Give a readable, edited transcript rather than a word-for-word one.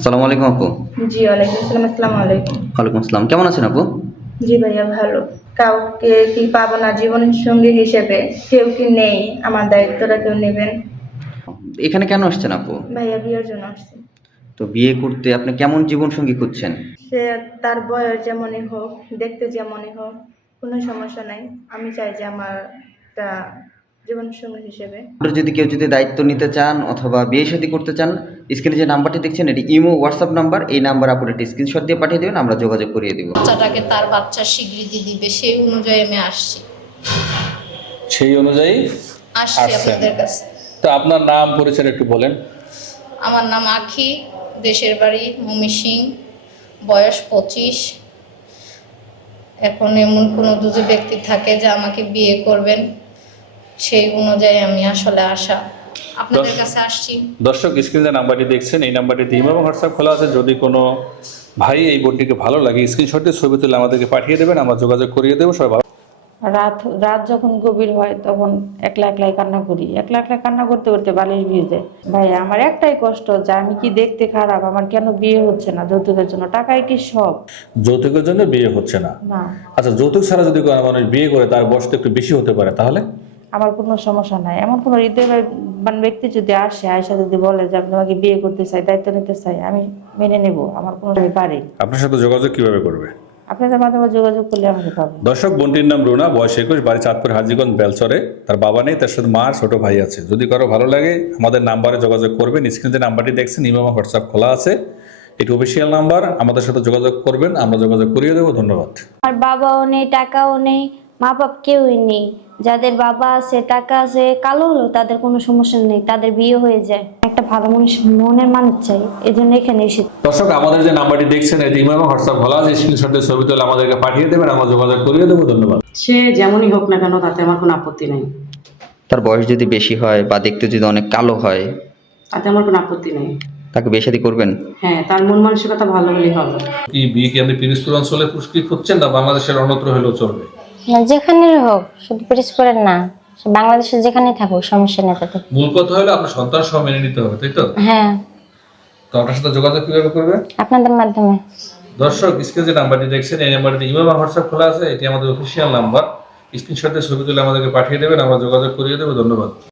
আসসালামু আলাইকুম আপু। জি, ওয়ালাইকুম আসসালাম। আসসালামু আলাইকুম। ওয়ালাইকুম আসসালাম। কেমন আছেন আপু? জি ভাইয়া ভালো। কাউকে কি পাবো না জীবনের সঙ্গী হিসেবে? কেউ কি নেই? আমার দায়িত্বটা কেউ নেবেন? এখানে কেন আসছেন আপু? ভাইয়া বিয়ের জন্য আসছি। তো বিয়ে করতে আপনি কেমন জীবনসঙ্গী খুঁজছেন? সে তার বয়স যেমনই হোক, দেখতে যেমনই হোক, কোনো সমস্যা নাই। আমি চাই যে আমার একটা জীবনসঙ্গী হিসেবে। আপনার যদি কেউ দায়িত্ব নিতে চান অথবা বিয়ে শাদী করতে চান, স্ক্রিনে যে নাম্বারটি দেখছেন এটি ইমো, হোয়াটসঅ্যাপ নাম্বার। এই নাম্বার আপুর একটি স্ক্রিনশট দিয়ে পাঠিয়ে দেবেন, আমরা যোগাযোগ করিয়ে দিব। বাচ্চাটাকে তার বাচ্চার স্বীকৃতি দিবে সেই অনুযায়ী আমি আসছি সেই অনুযায়ী আসছেন। আপনাদের কাছে। তো আপনার নাম পরিচয় একটু বলেন। আমার নাম আখি, দেশের বাড়ি ময়মনসিং, বয়স 25। এখন এমন কোনো দুজন ব্যক্তি থাকে যে আমাকে বিয়ে করবেন, সেই অনুযায়ী আমি আসলে আসা আপনাদের কাছে আসছি। দর্শক, স্ক্রিনে যে নাম্বারটি দেখছেন এই নাম্বারটিতে ইমো এবং হোয়াটসঅ্যাপ খোলা আছে। যদি কোনো ভাই এই বোনটিকে ভালো লাগে স্ক্রিনশটে ছবি তুলে আমাদেরকে পাঠিয়ে দেবেন, আমরা যোগাযোগ করিয়ে দেবো। সবাই ভালো। রাত রাত যখন গভীর হয় তখন একলা একলাই কান্না করি, একলা একলা কান্না করতে করতে বালিশ ভিজে। ভাই আমার একটাই কষ্ট যে আমি কি দেখতে খারাপ, আমার কেন বিয়ে হচ্ছে না? যৌতুকের জন্য টাকায় কি সব? যৌতুকের জন্য বিয়ে হচ্ছে না? না, আচ্ছা, যৌতুক ছাড়া যদি কোনো মানুষ বিয়ে করে তার বয়স তো একটু বেশি হতে পারে, তাহলে আমার কোনো সমস্যা নাই। এমন কোনো হৃদয়বান ব্যক্তি যদি আসে, আয়সা যদি বলে যে আমি তোমাকে বিয়ে করতে চাই, দায়িত্ব নিতে চাই, আমি মেনে নেব। আমার কোনো, আমি পারি। আপনার সাথে যোগাযোগ কিভাবে করবে? আপনাদের মাধ্যমে যোগাযোগ করলে আমাকে পাবে। দর্শক, বোনটির নাম রুনা, বয়স 21, বাড়ি চাঁদপুর হাজীগঞ্জ বেলচরে। তার বাবা নেই, তার সাথে মা আর ছোট ভাই আছে। যদি কারো ভালো লাগে আমাদের নাম্বারে যোগাযোগ করবেন। স্ক্রিনে যে নাম্বারটি দেখছেন ইমো এবং হোয়াটসঅ্যাপ খোলা আছে, এটি অফিসিয়াল নাম্বার। আমাদের সাথে যোগাযোগ করবেন, আমরা যোগাযোগ করিয়ে দেবো। ধন্যবাদ। আমার বাবাও নেই, টাকাও নেই, মা বাপ কেউই নেই। যাদের বাবা আছে, টাকা আছে, কালো হলো তাদের কোনো সমস্যা নেই, তাদের বিয়ে হয়ে যায়। একটা ভালো মানুষ, মনের মানুষ চাই, এই জন্য এখানে এসে। দর্শক, আমাদের যে নাম্বারটি দেখছেন এটি ইমো এবং হোয়াটসঅ্যাপ খোলা আছে। স্ক্রিনশটের ছবি তুলে আমাদেরকে পাঠিয়ে দেবেন, আমরা যোগাযোগ করিয়ে দেবো। ধন্যবাদ। সে যেমনই হোক না কেন তাতে আমার কোনো আপত্তি নেই। তার বয়স যদি বেশি হয় বা দেখতে যদি অনেক কালো হয়, তাতে আমার কোনো আপত্তি নেই। তাকে বিয়ে শাদী করবেন? হ্যাঁ, তার মন মানসিকতা ভালো হলেই হবে। কি বিয়ে কি আপনি পিরোজপুর অঞ্চলে পুরস্কৃত খুঁজছেন, না বাংলাদেশের অন্যত্র হলেও চলবে? না, যেখানেই হোক, শুধু পিরিজপুরের না, সে বাংলাদেশে যেখানেই থাকুক সমস্যা নেই তাতে। মূল কথা হলো আপনার সন্তান সহ মেনে নিতে হবে, তাই তো? হ্যাঁ, তো আপনার সাথে যোগাযোগ কিভাবে করবে? আপনাদের মাধ্যমে। দর্শক, স্ক্রিনে যে নাম্বারটি দেখছেন এই নাম্বারটিতে ইমো বা হোয়াটসঅ্যাপ খোলা আছে, এটি আমাদের অফিসিয়াল নাম্বার। স্ক্রিনশটে ছবি তুলে আমাদেরকে পাঠিয়ে দেবেন, আমরা যোগাযোগ করিয়ে দেবো। ধন্যবাদ।